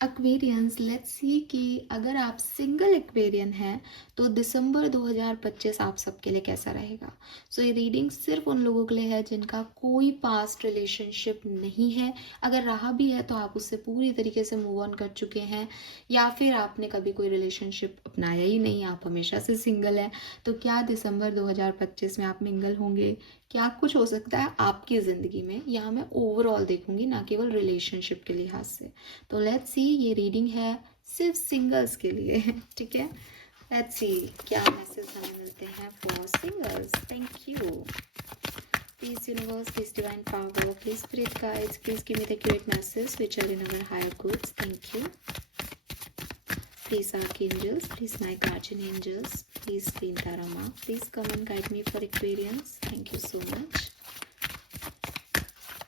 Aquarians, let's see कि अगर आप सिंगल एक्वेरियन हैं तो दिसंबर 2025 आप सबके लिए कैसा रहेगा। सो ये रीडिंग सिर्फ उन लोगों के लिए है जिनका कोई पास्ट रिलेशनशिप नहीं है। अगर रहा भी है तो आप उससे पूरी तरीके से मूव ऑन कर चुके हैं, या फिर आपने कभी कोई रिलेशनशिप अपनाया ही नहीं, आप हमेशा से सिंगल हैं। तो क्या दिसंबर 2025 में आप मिंगल होंगे? क्या कुछ हो सकता है आपकी ज़िंदगी में? यहाँ मैं ओवरऑल देखूंगी, ना केवल रिलेशनशिप के लिहाज से। तो लेट्स सी, ये रीडिंग है सिर्फ सिंगल्स के लिए। ठीक है, लेट्स सी क्या मैसेज हमें मिलते हैं for singles. Thank you. Please universe, please divine power, please spirit guides, please give me the accurate message which are in our higher goods. Thank you. Please archangels, please my guardian angels, please Queen Tarama, please come and guide me for Aquarians. Thank you so much.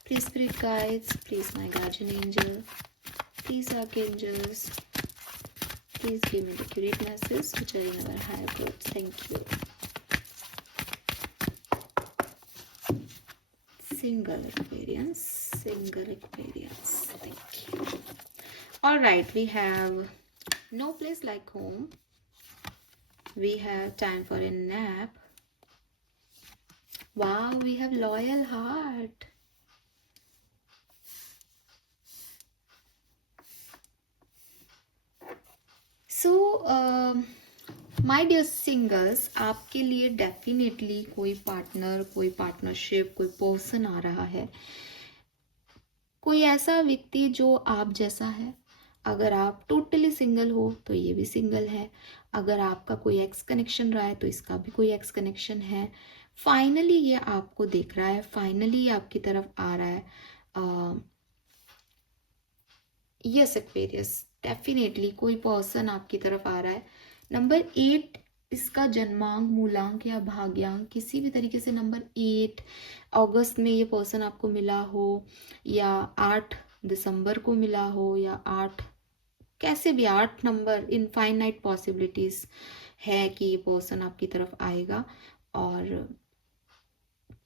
Please spirit guides, please my guardian angel, please archangels, please give me the accurate messages which are in our higher groups. Thank you. Single Aquarians, single Aquarians. Thank you. All right, we have no place like home. We have time for a nap. Wow, we have loyal heart. So, my dear singles, आपके लिए definitely कोई partner, कोई partnership, कोई person आ रहा है। कोई ऐसा व्यक्ति जो आप जैसा है। अगर आप टोटली सिंगल हो तो ये भी सिंगल है। अगर आपका कोई एक्स कनेक्शन रहा है तो इसका भी कोई एक्स कनेक्शन है। फाइनली ये आपको देख रहा है, फाइनली आपकी तरफ आ रहा है। यस एक्वेरियस, डेफिनेटली कोई पर्सन आपकी तरफ आ रहा है। नंबर 8, इसका जन्मांक, मूलांक या भाग्यांक किसी भी तरीके से नंबर 8 अगस्त में ये पर्सन आपको मिला हो, या 8 दिसंबर को मिला हो, या 8 कैसे भी 8 नंबर, इनफाइनाइट पॉसिबिलिटीज है कि ये पर्सन आपकी तरफ आएगा। और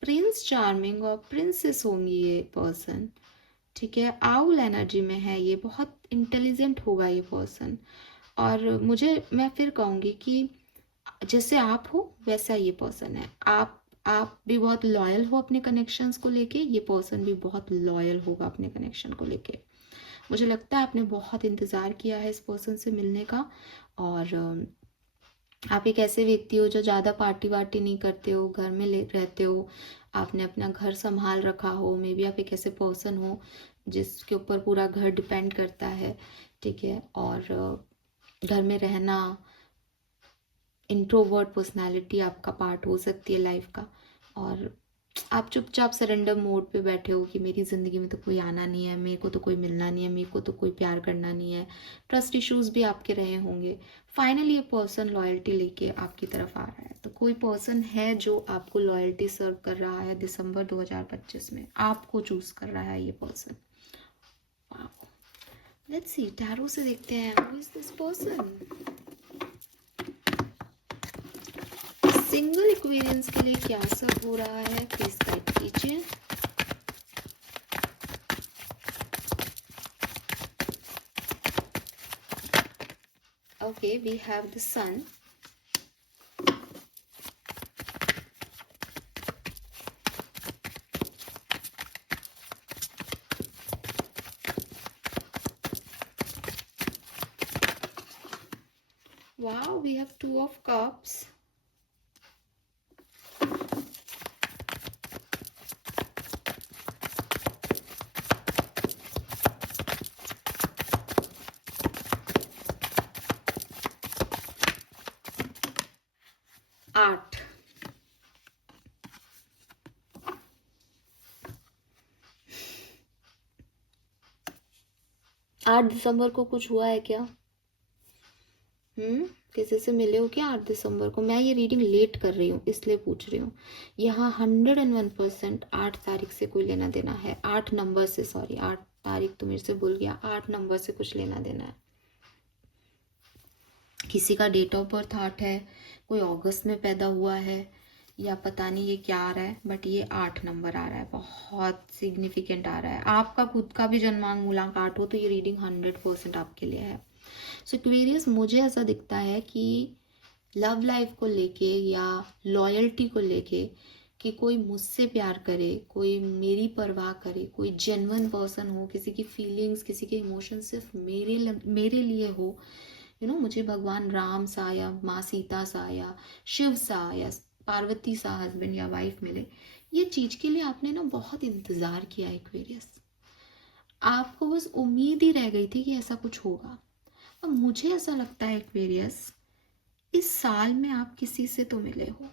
प्रिंस चार्मिंग और प्रिंसेस होंगी ये पर्सन। ठीक है, आउल एनर्जी में है ये, बहुत इंटेलिजेंट होगा ये पर्सन। और मैं फिर कहूँगी कि जैसे आप हो वैसा ये पर्सन है। आप भी बहुत लॉयल हो अपने कनेक्शंस को लेके, ये पर्सन भी बहुत लॉयल होगा अपने कनेक्शन को लेके। मुझे लगता है आपने बहुत इंतज़ार किया है इस पर्सन से मिलने का। और आप एक ऐसे व्यक्ति हो जो ज़्यादा पार्टी वार्टी नहीं करते हो, घर में रहते हो, आपने अपना घर संभाल रखा हो। मे बी आप एक ऐसे पर्सन हो जिसके ऊपर पूरा घर डिपेंड करता है। ठीक है, और घर में रहना, इंट्रोवर्ट पर्सनालिटी आपका पार्ट हो सकती है लाइफ का। और आप चुपचाप सरेंडर मोड पे बैठे हो कि मेरी ज़िंदगी में तो कोई आना नहीं है, मेरे को तो कोई मिलना नहीं है, मेरे को तो कोई प्यार करना नहीं है। ट्रस्ट इश्यूज भी आपके रहे होंगे। फाइनली ये पर्सन लॉयल्टी लेके आपकी तरफ आ रहा है। तो कोई पर्सन है जो आपको लॉयल्टी सर्व कर रहा है दिसंबर 2025 में, आपको चूज कर रहा है ये पर्सन। लेट्स सी, टैरो से देखते हैं who is this person. Single Aquarians के लिए क्या सब हो रहा है, प्लीज गाइड कीजिए। Okay, we have the sun. Wow, we have 2 of cups. आठ। 8 दिसंबर को कुछ हुआ है क्या? किसी से मिले हो क्या 8 दिसंबर को? मैं ये रीडिंग लेट कर रही हूँ इसलिए पूछ रही हूँ। यहाँ 101% 8 तारीख से कोई लेना देना है। 8 नंबर से, सॉरी 8 तारीख तो मेरे से भूल गया, 8 नंबर से कुछ लेना देना है। किसी का डेट ऑफ बर्थ 8 है, कोई अगस्त में पैदा हुआ है, या पता नहीं ये क्या आ रहा है, बट ये 8 नंबर आ रहा है, बहुत सिग्निफिकेंट आ रहा है। आपका खुद का भी जन्मांक मूलांक 8 हो तो ये रीडिंग 100% आपके लिए है। सो एक्वेरियस, मुझे ऐसा दिखता है कि लव लाइफ को लेके या लॉयल्टी को लेके कि कोई मुझसे प्यार करे, कोई मेरी परवाह करे, कोई जेन्युइन पर्सन हो, किसी की फीलिंग्स, किसी के इमोशन सिर्फ मेरे लिए हो, मुझे भगवान राम सा या माँ सीता सा या शिव सा या पार्वती सा हस्बैंड या वाइफ मिले, ये चीज़ के लिए आपने ना बहुत इंतज़ार किया एक्वेरियस। आपको बस उम्मीद ही रह गई थी कि ऐसा कुछ होगा। अब मुझे ऐसा लगता है एक्वेरियस, इस साल में आप किसी से तो मिले हो,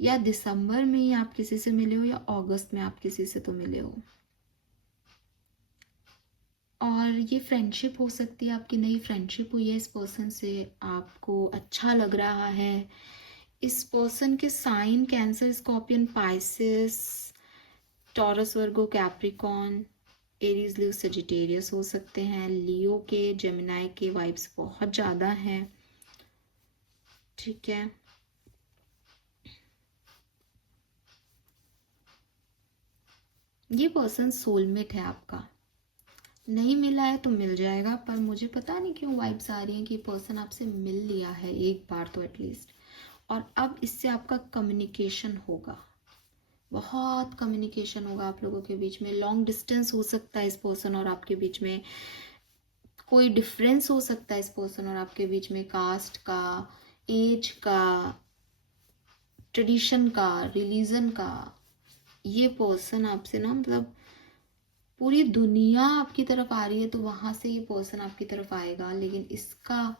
या दिसंबर में ही आप किसी से मिले हो, या अगस्त में आप किसी से तो मिले हो। और ये फ्रेंडशिप हो सकती है, आपकी नई फ्रेंडशिप हुई है इस पर्सन से, आपको अच्छा लग रहा है। इस पर्सन के sign Cancer, Scorpion, Pisces, Taurus, Virgo, Capricorn, Aries, Leo, Sagittarius हो सकते हैं। लियो के, जेमिनाई के वाइब्स बहुत ज़्यादा हैं, ठीक है। ये पर्सन सोलमेट है आपका, नहीं मिला है तो मिल जाएगा, पर मुझे पता नहीं क्यों वाइब्स आ रही हैं कि पर्सन आपसे मिल लिया है एक बार तो एटलीस्ट, और अब इससे आपका कम्युनिकेशन होगा, बहुत कम्युनिकेशन होगा आप लोगों के बीच में। लॉन्ग डिस्टेंस हो सकता है इस पर्सन और आपके बीच में, कोई डिफरेंस हो सकता है इस पर्सन और आपके बीच में, कास्ट का, एज का, ट्रेडिशन का, रिलीजन का। ये पर्सन आपसे ना, मतलब पूरी दुनिया आपकी तरफ आ रही है तो वहाँ से ये पर्सन आपकी तरफ आएगा, लेकिन इसका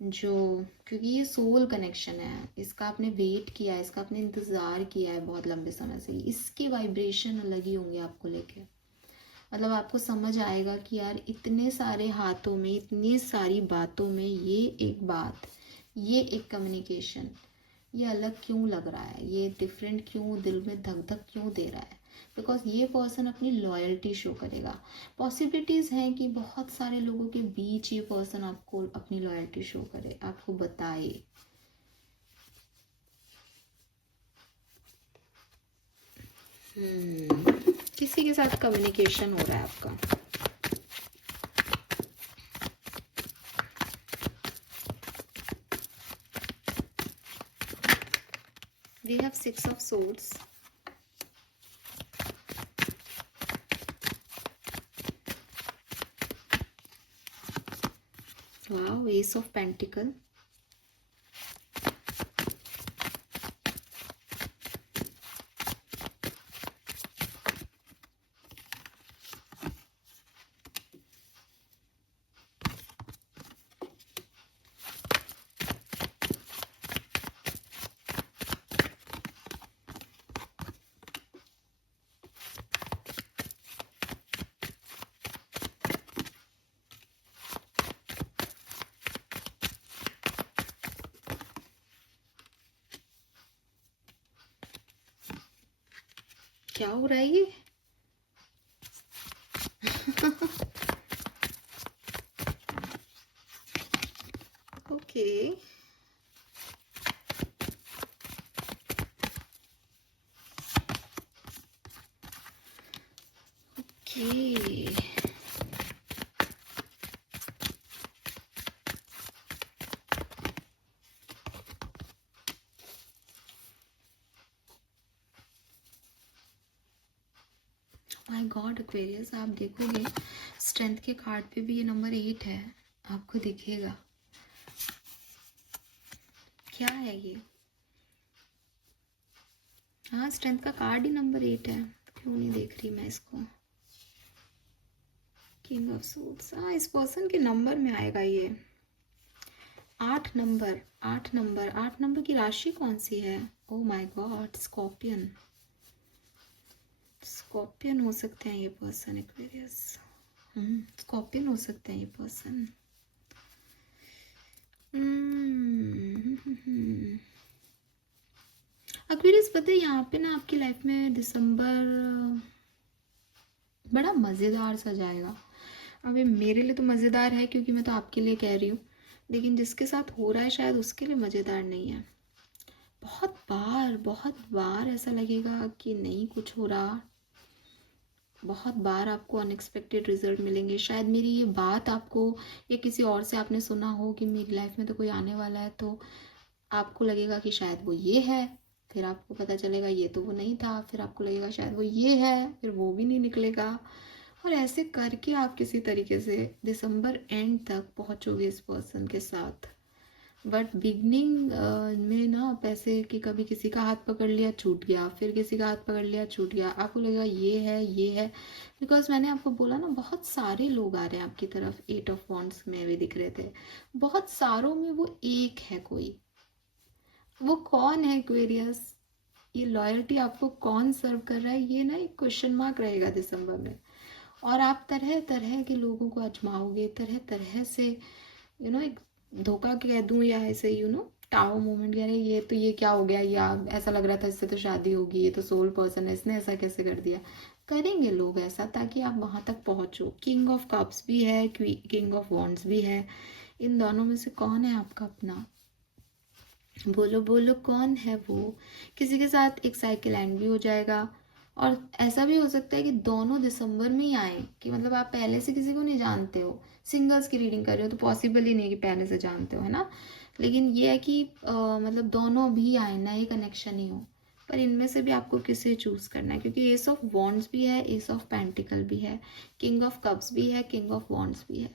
जो, क्योंकि ये सोल कनेक्शन है, इसका आपने वेट किया है, इसका आपने इंतज़ार किया है बहुत लंबे समय से, इसके वाइब्रेशन अलग ही होंगे आपको लेके। मतलब आपको समझ आएगा कि यार इतने सारे हाथों में, इतनी सारी बातों में ये एक बात, ये एक कम्युनिकेशन, ये अलग क्यों लग रहा है, ये डिफरेंट क्यों, दिल में धक धक क्यों दे रहा है, बिकॉज ये पर्सन अपनी लॉयल्टी शो करेगा। पॉसिबिलिटीज़ हैं कि बहुत सारे लोगों के बीच ये पर्सन आपको अपनी लॉयल्टी शो करे, आपको बताए। किसी के साथ कम्युनिकेशन हो रहा है आपका। We have 6 of Swords. Wow, Ace of Pentacle. क्या हो रहा है ये? Okay, okay, my God Aquarius, आप देखोगे स्ट्रेंथ के कार्ड पे भी ये नंबर 8 है, आपको दिखेगा। क्या है ये? हाँ, स्ट्रेंथ का कार्ड ही नंबर 8 है, क्यों नहीं देख रही मैं इसको। किंग ऑफ सूट्स, हाँ इस पर्सन के नंबर में आएगा ये 8 नंबर। 8 नंबर, 8 नंबर की राशि कौन सी है? Oh my God, scorpion. Scorpion हो सकते हैं ये पर्सन एक्वेरियस। स्कॉर्पियन हो सकते हैं ये पर्सन। एक्वेरियस, पता है यहाँ पे ना आपकी लाइफ में दिसंबर बड़ा मज़ेदार सा जाएगा। अभी मेरे लिए तो मज़ेदार है क्योंकि मैं तो आपके लिए कह रही हूँ, लेकिन जिसके साथ हो रहा है शायद उसके लिए मज़ेदार नहीं है। बहुत बार ऐसा लगेगा कि नहीं कुछ हो रहा। बहुत बार आपको अनएक्सपेक्टेड रिजल्ट मिलेंगे। शायद मेरी ये बात आपको या किसी और से आपने सुना हो कि मेरी लाइफ में तो कोई आने वाला है, तो आपको लगेगा कि शायद वो ये है, फिर आपको पता चलेगा ये तो वो नहीं था, फिर आपको लगेगा शायद वो ये है, फिर वो भी नहीं निकलेगा। और ऐसे करके आप किसी तरीके से दिसंबर एंड तक पहुंचोगे इस पर्सन के साथ। बट बिगनिंग में ना पैसे की कभी किसी का हाथ पकड़ लिया छूट गया, फिर किसी का हाथ पकड़ लिया छूट गया, आपको लगेगा ये है। बिकॉज मैंने आपको बोला ना बहुत सारे लोग आ रहे हैं आपकी तरफ। 8 ऑफ वॉन्ड्स में भी दिख रहे थे, बहुत सारों में वो एक है कोई। वो कौन है एक्वेरियस? ये लॉयल्टी आपको कौन सर्व कर रहा है, ये ना एक क्वेश्चन मार्क रहेगा दिसंबर में। और आप तरह तरह के लोगों को आजमाओगे, तरह तरह से एक धोखा कह दूं या ऐसे टाओ मोमेंट कह रहे ये क्या हो गया, या ऐसा लग रहा था इससे तो शादी होगी, ये तो सोल पर्सन है, इसने ऐसा कैसे कर दिया। करेंगे लोग ऐसा ताकि आप वहां तक पहुंचो। किंग ऑफ कप्स भी है, किंग ऑफ वॉन्ड्स भी है। इन दोनों में से कौन है आपका अपना? बोलो बोलो कौन है वो? किसी के साथ एक साइकिल एंड भी हो जाएगा। और ऐसा भी हो सकता है कि दोनों दिसंबर में ही आए, कि मतलब आप पहले से किसी को नहीं जानते हो, सिंगल्स की रीडिंग कर रहे हो तो पॉसिबल ही नहीं है कि पहले से जानते हो, है ना। लेकिन ये है कि मतलब दोनों भी आए, नए कनेक्शन ही हो। पर इनमें से भी आपको किसे चूज करना है, क्योंकि एस ऑफ वॉन्ड्स भी है, एस ऑफ पेंटिकल भी है, किंग ऑफ कप्स भी है, किंग ऑफ वॉन्ड्स भी है।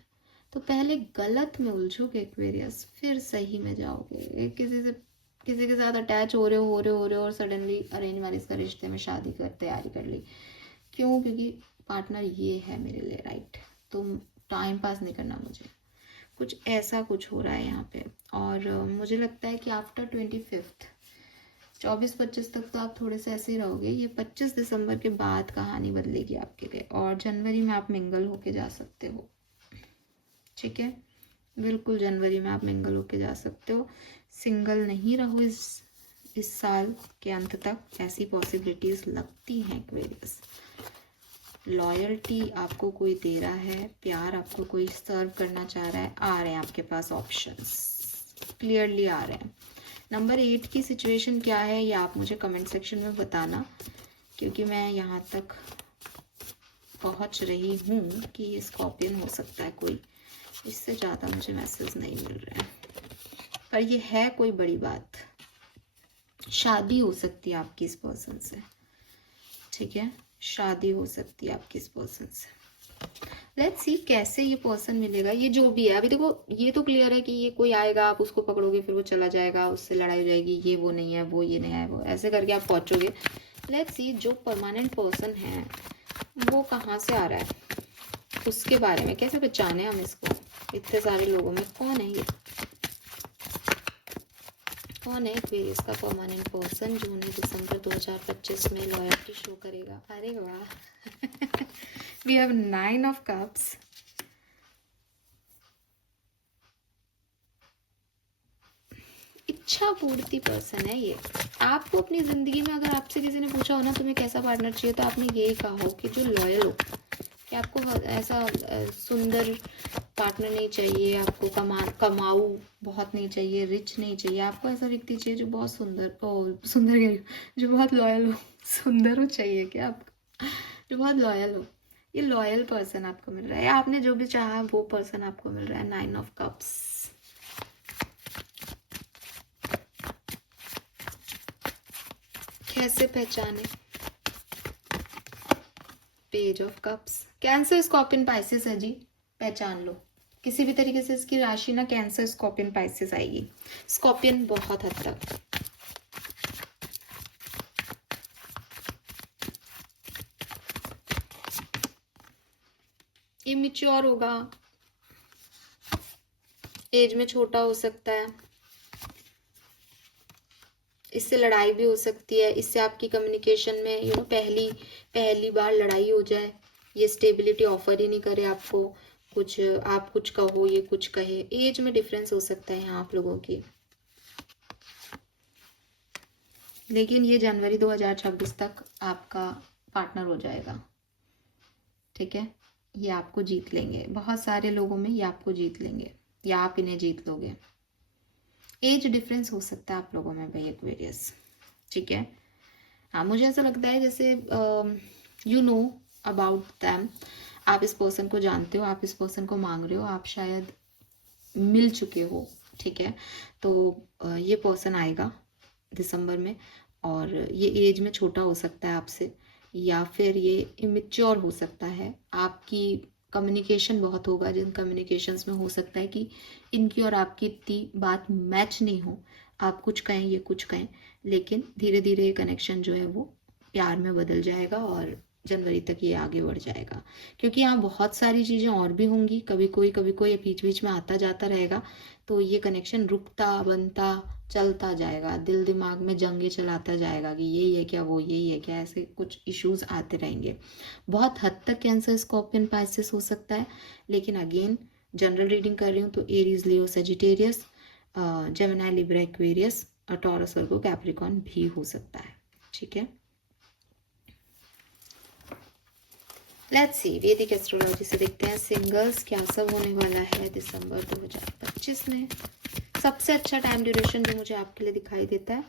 तो पहले गलत में उलझोगे एक्वेरियस, फिर सही में जाओगे। किसी के साथ अटैच हो रहे हो और सडनली अरेंज मैरिज का रिश्ते में शादी कर तैयारी कर ली। क्यों? क्योंकि पार्टनर ये है मेरे लिए राइट, तो टाइम पास नहीं करना मुझे, कुछ ऐसा कुछ हो रहा है यहाँ पे। और मुझे लगता है कि आफ्टर 25 24-25 तक तो आप थोड़े से ऐसे ही रहोगे। ये 25 दिसंबर के बाद कहानी बदलेगी आपके लिए, और जनवरी में आप मिंगल होके जा सकते हो। ठीक है, बिल्कुल जनवरी में आप मिंगल होके जा सकते हो। सिंगल नहीं रहो इस साल के अंत तक, ऐसी पॉसिबिलिटीज लगती हैं एक्वेरियस। लॉयल्टी आपको कोई दे रहा है, प्यार आपको कोई सर्व करना चाह रहा है, आ रहे हैं आपके पास ऑप्शंस, क्लियरली आ रहे हैं। नंबर 8 की सिचुएशन क्या है ये आप मुझे कमेंट सेक्शन में बताना, क्योंकि मैं यहाँ तक पहुँच रही हूँ कि ये स्कॉर्पियन हो सकता है कोई। इससे ज़्यादा मुझे मैसेज नहीं मिल रहे हैं, पर ये है कोई बड़ी बात। शादी हो सकती है आपकी इस पर्सन से, ठीक है, शादी हो सकती है आपकी इस पर्सन से। लेट्स सी कैसे ये पर्सन मिलेगा। ये जो भी है, अभी देखो ये तो क्लियर है कि ये कोई आएगा, आप उसको पकड़ोगे, फिर वो चला जाएगा, उससे लड़ाई हो जाएगी, ये वो नहीं है, वो ये नहीं है, वो ऐसे करके आप पहुंचोगे। लेट्स सी जो परमानेंट पर्सन है वो कहाँ से आ रहा है, उसके बारे में कैसे पहचाने हम इसको। इतने सारे लोगों में कौन है ये, कौन है एक्वेरियस का परमानेंट पर्सन जो उन्हें दिसंबर 2025 में लॉयल्टी शो करेगा। अरे वाह वी हैव 9 ऑफ कप्स। इच्छा पूर्ति पर्सन है ये। आपको अपनी जिंदगी में अगर आपसे किसी ने पूछा हो ना तुम्हें कैसा पार्टनर चाहिए, तो आपने यही कहा हो कि जो लॉयल हो, कि आपको ऐसा सुंदर पार्टनर नहीं चाहिए, आपको कमाऊ बहुत नहीं चाहिए, रिच नहीं चाहिए, आपको ऐसा व्यक्ति चाहिए जो बहुत सुंदर जो बहुत लॉयल हो। सुंदर हो चाहिए क्या आपको? जो बहुत लॉयल हो। ये लॉयल पर्सन आपको मिल रहा है, आपने जो भी चाहा वो पर्सन आपको मिल रहा है। 9 ऑफ कप्स। कैसे पहचाने? Page of cups. Cancer scorpion Pisces है जी, पहचान लो किसी भी तरीके से। इसकी राशि ना कैंसर स्कॉर्पियन पाइसेस आएगी। स्कॉर्पियन बहुत हद तक इमेच्योर होगा, एज में छोटा हो सकता है, इससे लड़ाई भी हो सकती है, इससे आपकी कम्युनिकेशन में पहली बार लड़ाई हो जाए, ये स्टेबिलिटी ऑफर ही नहीं करे आपको, कुछ आप कुछ कहो ये कुछ कहे। एज में डिफरेंस हो सकता है यहाँ आप लोगों की, लेकिन ये जनवरी 2026 तक आपका पार्टनर हो जाएगा। ठीक है, ये आपको जीत लेंगे। बहुत सारे लोगों में ये आपको जीत लेंगे या आप इन्हें जीत लोगे। एज डिफरेंस हो सकता है आप लोगों में भाई एक्वेरियस, ठीक है। हाँ, मुझे ऐसा लगता है जैसे यू नो अबाउट दैम, आप इस पर्सन को जानते हो, आप इस पर्सन को मांग रहे हो, आप शायद मिल चुके हो, ठीक है। तो ये पर्सन आएगा दिसंबर में, और ये एज में छोटा हो सकता है आपसे, या फिर ये इमेच्योर हो सकता है। आपकी कम्युनिकेशन बहुत होगा, जिन कम्युनिकेशंस में हो सकता है कि इनकी और आपकी इतनी बात मैच नहीं हो, आप कुछ कहें ये कुछ कहें, लेकिन धीरे धीरे ये कनेक्शन जो है वो प्यार में बदल जाएगा और जनवरी तक ये आगे बढ़ जाएगा। क्योंकि यहाँ बहुत सारी चीज़ें और भी होंगी, कभी कोई बीच बीच में आता जाता रहेगा, तो ये कनेक्शन रुकता बनता चलता जाएगा, दिल दिमाग में जंगे चलाता जाएगा कि यही है क्या, वो यही है क्या, ऐसे कुछ इश्यूज आते रहेंगे। बहुत हद तक कैंसर स्कॉर्पियन पाइसेस हो सकता है, लेकिन अगेन जनरल रीडिंग कर रही हूँ तो Aries Leo Sagittarius, Gemini Libra Aquarius और टॉरस वर्गो कैप्रिकॉर्न भी हो सकता है, ठीक है। लेट्स सी वैदिक एस्ट्रोलॉजी से देखते हैं सिंगल्स क्या सब होने वाला है दिसंबर 2025 में। सबसे अच्छा टाइम ड्यूरेशन जो मुझे आपके लिए दिखाई देता है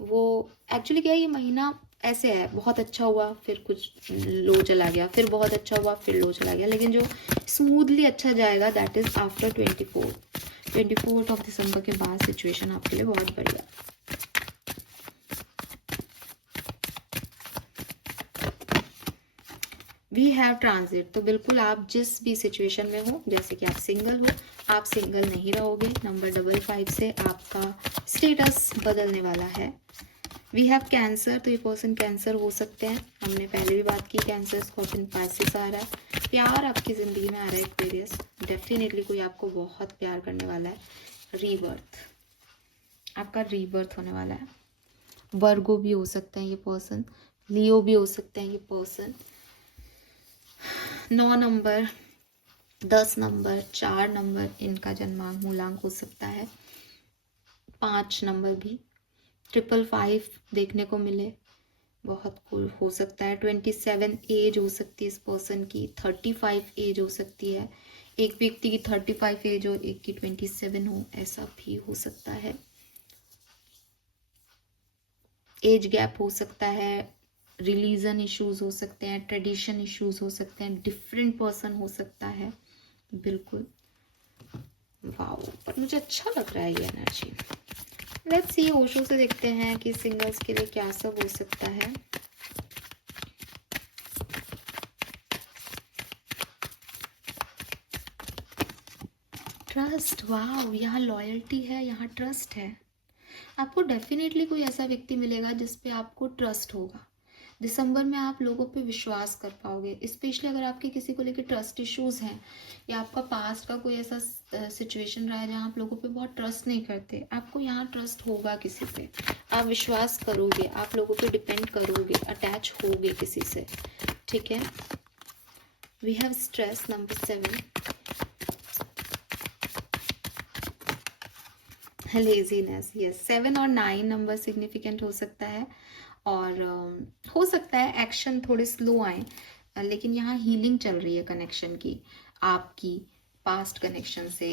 वो एक्चुअली क्या है, ये महीना ऐसे है, बहुत अच्छा हुआ फिर कुछ लो चला गया, फिर बहुत अच्छा हुआ फिर लो चला गया, लेकिन जो स्मूथली अच्छा जाएगा that is after 24 of December के बाद सिचुएशन आपके लिए बहुत बढ़िया। वी हैव ट्रांजिट, तो बिल्कुल आप जिस भी सिचुएशन में हो, जैसे कि आप सिंगल हो, आप सिंगल नहीं रहोगे। नंबर 55 से आपका स्टेटस बदलने वाला है। वी हैव कैंसर, तो ये पर्सन कैंसर हो सकते हैं, हमने पहले भी बात की, कैंसर स्कॉर्पियन पाइसेस आ रहा है, प्यार आपकी ज़िंदगी में आ रहा है एक्वेरियस, डेफिनेटली कोई आपको बहुत प्यार करने वाला है। रीबर्थ, आपका रीबर्थ होने वाला है। वर्गो भी हो सकते हैं ये पर्सन, लियो भी हो सकते हैं ये पर्सन। 9 नंबर, 10 नंबर, 4 नंबर इनका जन्मांक मूलांक हो सकता है। 5 नंबर भी, 555 देखने को मिले, बहुत कूल हो सकता है। 27 एज हो सकती है इस पर्सन की, 35 एज हो सकती है, एक व्यक्ति की 35 एज हो, एक की 27 हो, ऐसा भी हो सकता है। एज गैप हो सकता है, रिलीजन इश्यूज हो सकते हैं, ट्रेडिशन इश्यूज हो सकते हैं, डिफरेंट पर्सन हो सकता है, बिल्कुल। वाओ, पर मुझे अच्छा लग रहा है ये एनर्जी। लेट्स सी ओशो से देखते हैं कि सिंगल्स के लिए क्या सब हो सकता है। ट्रस्ट, वाओ, यहाँ लॉयल्टी है, यहाँ ट्रस्ट है। आपको डेफिनेटली कोई ऐसा व्यक्ति मिलेगा जिस पे आपको ट्रस्ट होगा। दिसंबर में आप लोगों पे विश्वास कर पाओगे, स्पेशली अगर आपके किसी को लेकर ट्रस्ट इश्यूज हैं, या आपका पास्ट का कोई ऐसा सिचुएशन रहा है जहाँ आप लोगों पे बहुत ट्रस्ट नहीं करते, आपको यहाँ ट्रस्ट होगा किसी पे, आप विश्वास करोगे, आप लोगों पे डिपेंड करोगे, अटैच होगे किसी से, ठीक है। We have stress, number 7, laziness, yes. 7 और 9 नंबर सिग्निफिकेंट हो सकता है, और हो सकता है एक्शन थोड़े स्लो आए, लेकिन यहाँ हीलिंग चल रही है कनेक्शन की, आपकी पास्ट कनेक्शन से।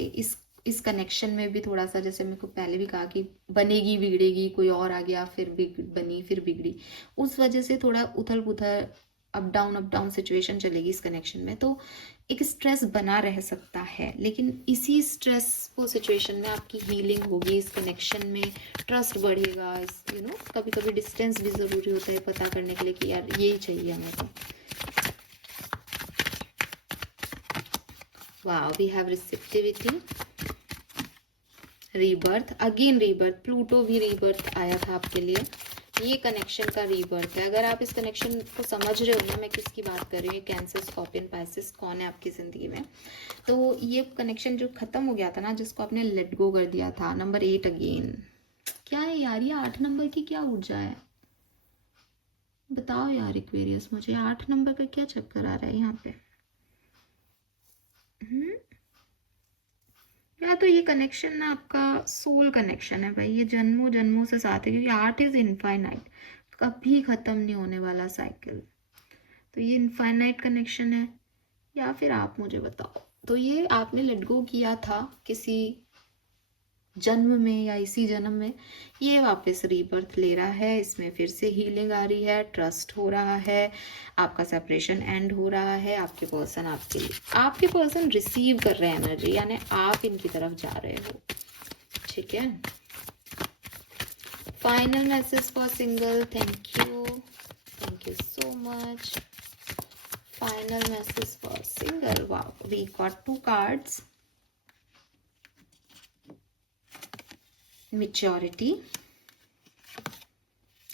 इस कनेक्शन में भी थोड़ा सा, जैसे मेरे को पहले भी कहा कि बनेगी बिगड़ेगी, कोई और आ गया फिर बनी फिर बिगड़ी, उस वजह से थोड़ा उथल पुथल, अप डाउन सिचुएशन चलेगी इस कनेक्शन में, तो एक स्ट्रेस बना रह सकता है, लेकिन इसी स्ट्रेसफुल सिचुएशन में आपकी हीलिंग होगी, इस कनेक्शन में ट्रस्ट बढ़ेगा। कभी कभी डिस्टेंस भी ज़रूरी होता है पता करने के लिए कि यार यही चाहिए हमें तो। Wow, we have receptivity, rebirth, again rebirth, Pluto भी रीबर्थ आया था आपके लिए, ये कनेक्शन का रीबर्थ है। अगर आप इस कनेक्शन को समझ रहे हो ना मैं किसकी बात कर रही हूँ, कैंसर स्कॉर्पियन पाइसेस कौन है आपकी ज़िंदगी में, तो ये कनेक्शन जो ख़त्म हो गया था ना, जिसको आपने लेट गो कर दिया था। नंबर 8 अगेन, क्या है यार, ये 8 नंबर की क्या ऊर्जा है, बताओ यार एक्वेरियस, मुझे 8 नंबर का क्या चक्कर आ रहा है यहाँ पे। या तो ये कनेक्शन ना आपका सोल कनेक्शन है भाई, ये जन्मों जन्मों से साथ है, क्योंकि आर्ट इज इनफाइनाइट, कभी ख़त्म नहीं होने वाला साइकिल, तो ये इनफाइनाइट कनेक्शन है। या फिर आप मुझे बताओ, तो ये आपने लेट गो किया था किसी जन्म में या इसी जन्म में ये वापस रीबर्थ ले रहा है, इसमें फिर से हीलिंग आ रही है, ट्रस्ट हो रहा है, आपका सेपरेशन एंड हो रहा है, आपके पर्सन रिसीव कर रहे हैं एनर्जी, यानी आप इनकी तरफ जा रहे हो, ठीक है। Final message for single, thank you so much. Final message for single, wow we got 2 cards, maturity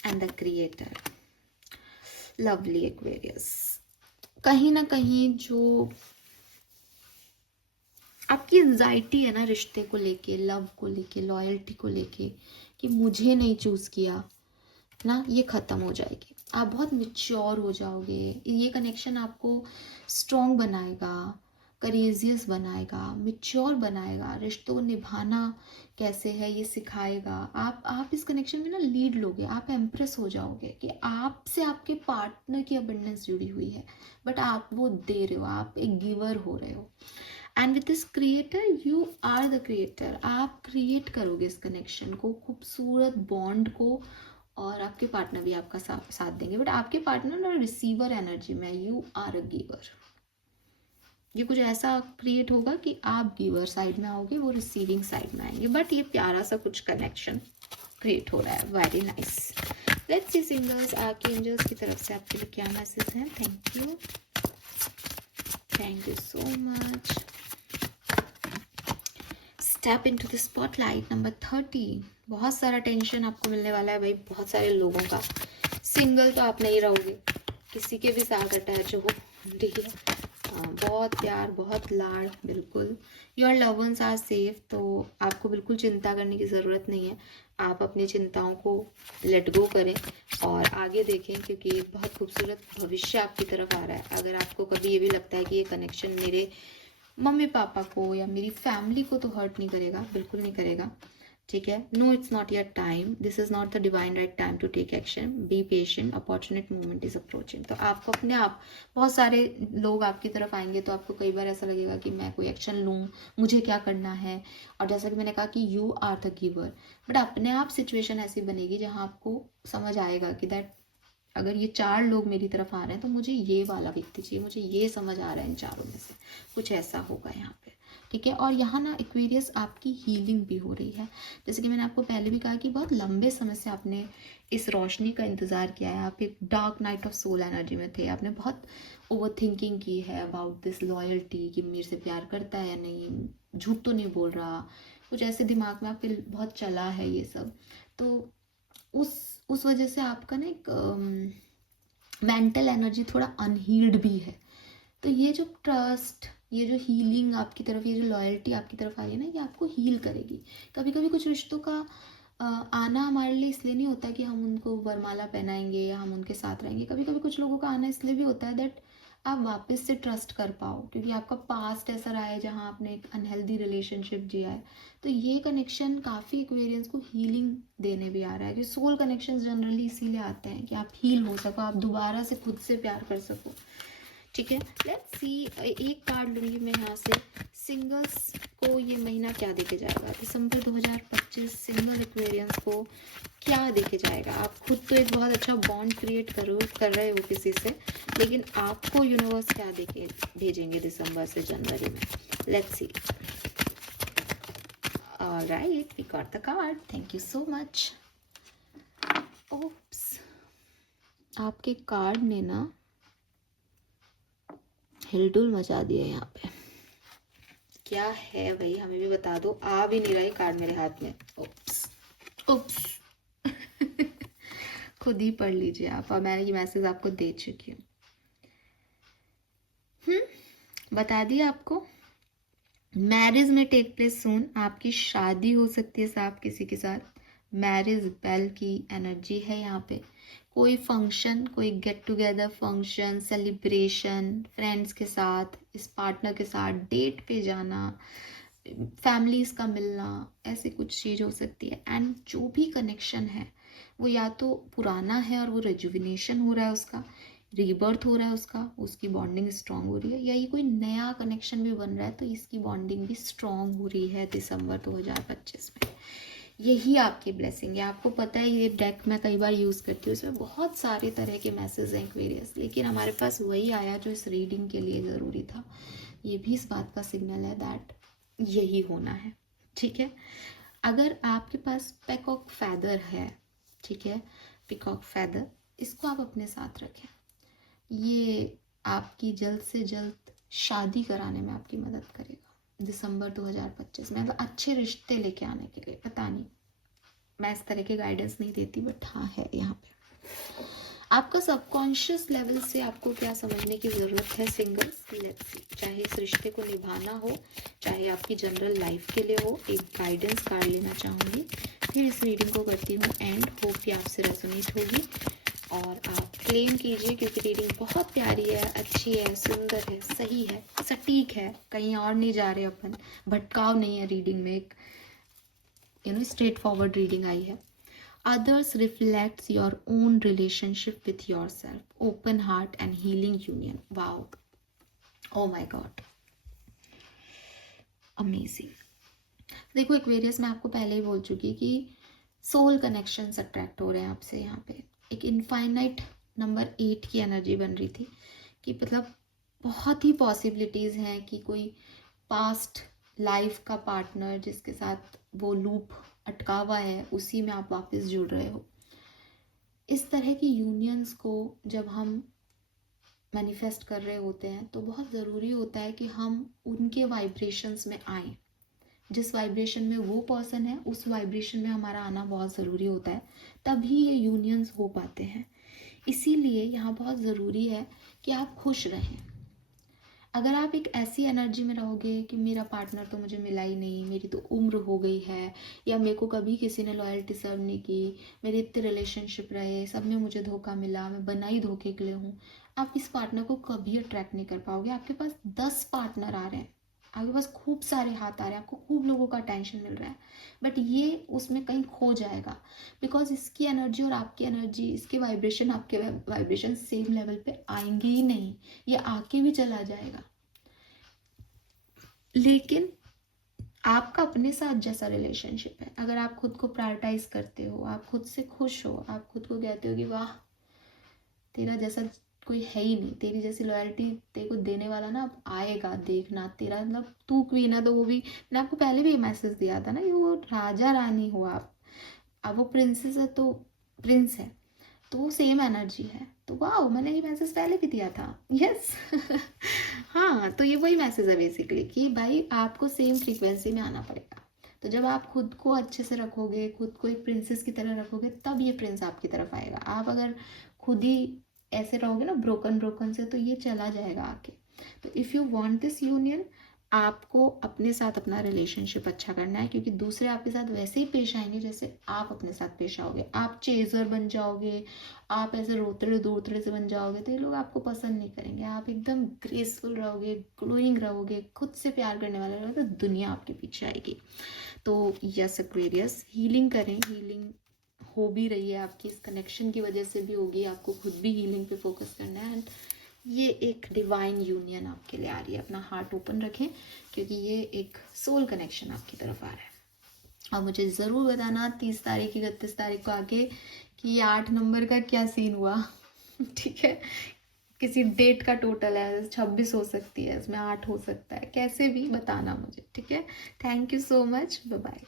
and the creator, lovely Aquarius। कहीं ना कहीं जो आपकी एंजाइटी है ना रिश्ते को लेके, लव को लेके, लॉयल्टी को लेके, कि मुझे नहीं चूज किया ना, ये खत्म हो जाएगी। आप बहुत मिच्योर हो जाओगे, ये कनेक्शन आपको स्ट्रॉन्ग बनाएगा, करेजियस बनाएगा, मिच्योर बनाएगा, रिश्तों को निभाना कैसे है ये सिखाएगा। आप इस कनेक्शन में ना लीड लोगे, आप एम्प्रेस हो जाओगे कि आपसे आपके पार्टनर की अबंडेंस जुड़ी हुई है, बट आप वो दे रहे हो, आप एक गिवर हो रहे हो। And with this creator, you are the creator, आप क्रिएट करोगे इस कनेक्शन को, खूबसूरत बॉन्ड को, और आपके पार्टनर भी आपका साथ देंगे, बट आपके पार्टनर ना रिसीवर एनर्जी में, यू आर अ गिवर। ये कुछ ऐसा क्रिएट होगा कि आप गिवर साइड में आओगे, वो रिसीविंग साइड में आएंगे, बट ये प्यारा सा कुछ कनेक्शन क्रिएट हो रहा है, very nice. Let's see singles, archangels की तरफ से आपके लिए क्या मैसेज है। Thank you so much. Step into the spotlight, number 30। बहुत सारा टेंशन आपको मिलने वाला है भाई, बहुत सारे लोगों का। सिंगल तो आप नहीं रहोगे, किसी के भी साथ अटैच हो, ठीक है। बहुत प्यार, बहुत लाड़, बिल्कुल। Your love ones are safe, तो आपको बिल्कुल चिंता करने की ज़रूरत नहीं है। आप अपनी चिंताओं को लेट गो करें और आगे देखें, क्योंकि एक बहुत खूबसूरत भविष्य आपकी तरफ आ रहा है। अगर आपको कभी ये भी लगता है कि ये कनेक्शन मेरे मम्मी पापा को या मेरी फैमिली को तो हर्ट नहीं करेगा, बिल्कुल नहीं करेगा, ठीक है। No, it's not your time, this is not the divine right time to take action, be patient, opportune moment is approaching. तो आपको अपने आप, बहुत सारे लोग आपकी तरफ आएंगे तो आपको कई बार ऐसा लगेगा कि मैं कोई एक्शन लूँ, मुझे क्या करना है। और जैसा कि मैंने कहा कि you are the giver, but अपने आप सिचुएशन ऐसी बनेगी जहाँ आपको समझ आएगा कि दैट अगर ये 4 लोग मेरी तरफ आ रहे हैं तो मुझे ये वाला व्यक्ति चाहिए, मुझे ये समझ आ रहा है इन चारों में से, कुछ ऐसा होगा यहाँ पे, ठीक है। और यहाँ ना एक्वेरियस आपकी हीलिंग भी हो रही है, जैसे कि मैंने आपको पहले भी कहा कि बहुत लंबे समय से आपने इस रोशनी का इंतज़ार किया है, आप एक dark night of soul energy में थे, आपने बहुत ओवर थिंकिंग की है अबाउट दिस लॉयल्टी, कि मेरे से प्यार करता है या नहीं, झूठ तो नहीं बोल रहा, कुछ ऐसे दिमाग में आपके बहुत चला है ये सब। तो उस वजह से आपका ना एक मेंटल एनर्जी थोड़ा अनहील्ड भी है। तो ये जो ट्रस्ट, ये जो हीलिंग आपकी तरफ, ये जो लॉयल्टी आपकी तरफ आई है ना, ये आपको हील करेगी। कभी कभी कुछ रिश्तों का आना हमारे लिए इसलिए नहीं होता कि हम उनको वरमाला पहनाएंगे या हम उनके साथ रहेंगे। कभी कभी कुछ लोगों का आना इसलिए भी होता है दैट आप वापस से ट्रस्ट कर पाओ, क्योंकि आपका पास्ट ऐसा रहा है जहाँ आपने एक अनहेल्दी रिलेशनशिप जिया है। तो ये कनेक्शन काफ़ी एक्वेरियंस को हीलिंग देने भी आ रहा है, कि सोल कनेक्शन जनरली इसीलिए आते हैं कि आप हील हो सको, आप दोबारा से खुद से प्यार कर सको, ठीक है। लेट्स सी, एक कार्ड लूंगी मैं यहाँ से। सिंगल्स को ये महीना क्या देके जाएगा, दिसंबर 2025 सिंगल एक्वेरियंस को क्या देके जाएगा। आप खुद तो एक बहुत अच्छा बॉन्ड क्रिएट कर रहे हो किसी से, लेकिन आपको यूनिवर्स क्या देके भेजेंगे दिसंबर से जनवरी में। Let's see. Alright, we got the card, thank you so much. Oops, आपके कार्ड ने ना हिलडुल मचा दिया यहाँ पे। क्या है भाई, हमें भी बता दो। आ भी नहीं रहा है कार्ड मेरे हाथ में। ओप्स ओप्स खुद ही पढ़ लीजिए आप, और मैंने ये मैसेज आपको दे चुकी हूँ। बता दिया आपको। मैरिज में टेक प्लेस सून, आपकी शादी हो सकती है साहब किसी के साथ। मैरिज बेल की एनर्जी है यहाँ पे। कोई फंक्शन, कोई get together function, celebration, friends के साथ, इस पार्टनर के साथ डेट पे जाना, फैमिलीज का मिलना, ऐसी कुछ चीज़ हो सकती है। एंड जो भी कनेक्शन है वो या तो पुराना है और वो रेजुविनेशन हो रहा है उसका, रीबर्थ हो रहा है उसकी बॉन्डिंग स्ट्रांग हो रही है, या ये कोई नया कनेक्शन भी बन रहा है तो इसकी बॉन्डिंग भी स्ट्रांग हो रही है दिसंबर 2025 में। यही आपकी ब्लेसिंग है। आपको पता है ये डेक मैं कई बार यूज़ करती हूँ, इसमें बहुत सारे तरह के मैसेज हैं एक्वेरियस, लेकिन हमारे पास वही आया जो इस रीडिंग के लिए ज़रूरी था। ये भी इस बात का सिग्नल है दैट यही होना है, ठीक है। अगर आपके पास पैकॉक फैदर है, ठीक है, पिकॉक फैदर, इसको आप अपने साथ रखें। ये आपकी जल्द से जल्द शादी कराने में आपकी मदद करेगा दिसंबर 2025 में, मतलब अच्छे रिश्ते लेके आने के लिए। पता नहीं, मैं इस तरह के गाइडेंस नहीं देती, बट हाँ है यहाँ पे। आपका सबकॉन्शियस लेवल से आपको क्या समझने की ज़रूरत है सिंगल्स, लेट्स सी। चाहे इस रिश्ते को निभाना हो, चाहे आपकी जनरल लाइफ के लिए हो, एक गाइडेंस कार्ड लेना चाहूँगी, फिर इस रीडिंग को करती हूँ एंड होप कि आपसे रेजोनेट होगी और आप क्लेम कीजिए, क्योंकि रीडिंग बहुत प्यारी है, अच्छी है, सुंदर है, सही है, सटीक है, कहीं और नहीं जा रहे अपन, भटकाव नहीं है रीडिंग में, एक स्ट्रेट फॉरवर्ड रीडिंग आई है। Others reflects your own relationship with yourself. Open heart and healing union. Wow. Oh my God. Amazing. देखो एक्वेरियस, मैं आपको पहले ही बोल चुकी कि सोल कनेक्शंस अट्रैक्ट हो रहे हैं आपसे। यहाँ पे एक इनफाइनाइट नंबर 8 की एनर्जी बन रही थी कि मतलब बहुत ही पॉसिबिलिटीज़ हैं कि कोई पास्ट लाइफ का पार्टनर जिसके साथ वो लूप अटका हुआ है, उसी में आप वापस जुड़ रहे हो। इस तरह की यूनियंस को जब हम मैनिफेस्ट कर रहे होते हैं तो बहुत ज़रूरी होता है कि हम उनके वाइब्रेशंस में आएँ। जिस वाइब्रेशन में वो पर्सन है, उस वाइब्रेशन में हमारा आना बहुत ज़रूरी होता है, तभी ये यूनियंस हो पाते हैं। इसीलिए यहाँ बहुत ज़रूरी है कि आप खुश रहें। अगर आप एक ऐसी एनर्जी में रहोगे कि मेरा पार्टनर तो मुझे मिला ही नहीं, मेरी तो उम्र हो गई है, या मेरे को कभी किसी ने लॉयल्टी सर्व नहीं की, मेरे इतने रिलेशनशिप रहे, सब में मुझे धोखा मिला, मैं बना ही धोखे के लिए हूँ, आप इस पार्टनर को कभी अट्रैक्ट नहीं कर पाओगे। आपके पास 10 पार्टनर आ रहे हैं, आपके पास खूब सारे हाथ आ रहे हैं, आपको खूब लोगों का अटेंशन मिल रहा है, बट ये उसमें कहीं खो जाएगा, बिकॉज इसकी एनर्जी और आपकी एनर्जी, इसके वाइब्रेशन आपके वाइब्रेशन सेम लेवल पे आएंगे ही नहीं, ये आके भी चला जाएगा। लेकिन आपका अपने साथ जैसा रिलेशनशिप है, अगर आप खुद को प्रायोरिटाइज करते हो, आप खुद से खुश हो, आप खुद को कहते हो कि वाह तेरा जैसा कोई है ही नहीं, तेरी जैसी लॉयल्टी तेरे को देने वाला ना अब आएगा, देखना तेरा, मतलब तू क्वीन है तो वो भी, मैंने आपको पहले भी मैसेज दिया था ना कि वो राजा रानी हो आप, अब वो प्रिंसेस है तो प्रिंस है, तो वो सेम एनर्जी है। तो वाह, मैंने ये मैसेज पहले भी दिया था, यस हाँ, तो ये वही मैसेज है बेसिकली कि भाई आपको सेम फ्रीक्वेंसी में आना पड़ेगा। तो जब आप खुद को अच्छे से रखोगे, खुद को एक प्रिंसेस की तरह रखोगे, तब ये प्रिंस आपकी तरफ आएगा। आप अगर खुद ही ऐसे रहोगे ना ब्रोकन से, तो ये चला जाएगा आके। तो if you want this union, आपको अपने साथ अपना रिलेशनशिप अच्छा करना है, क्योंकि दूसरे आपके साथ वैसे ही पेश आएंगे जैसे आप अपने साथ पेश आओगे। आप चेजर बन जाओगे, आप ऐसे रोतड़े दूतड़े से बन जाओगे, तो ये लोग आपको पसंद नहीं करेंगे। आप एकदम ग्रेसफुल रहोगे, ग्लोइंग रहोगे, खुद से प्यार करने वाले रहोगे, तो दुनिया आपके पीछे आएगी। तो यस एक्वेरियस, हीलिंग करें, हीलिंग हो भी रही है आपकी, इस कनेक्शन की वजह से भी होगी, आपको खुद भी हीलिंग पे फोकस करना है। एंड ये एक डिवाइन यूनियन आपके लिए आ रही है। अपना हार्ट ओपन रखें, क्योंकि ये एक सोल कनेक्शन आपकी तरफ आ रहा है। और मुझे ज़रूर बताना 30 तारीख की 31 तारीख को आके कि 8 नंबर का क्या सीन हुआ ठीक है, किसी डेट का टोटल है, 26 हो सकती है, इसमें 8 हो सकता है, कैसे भी बताना मुझे, ठीक है। Thank you so much, bye bye.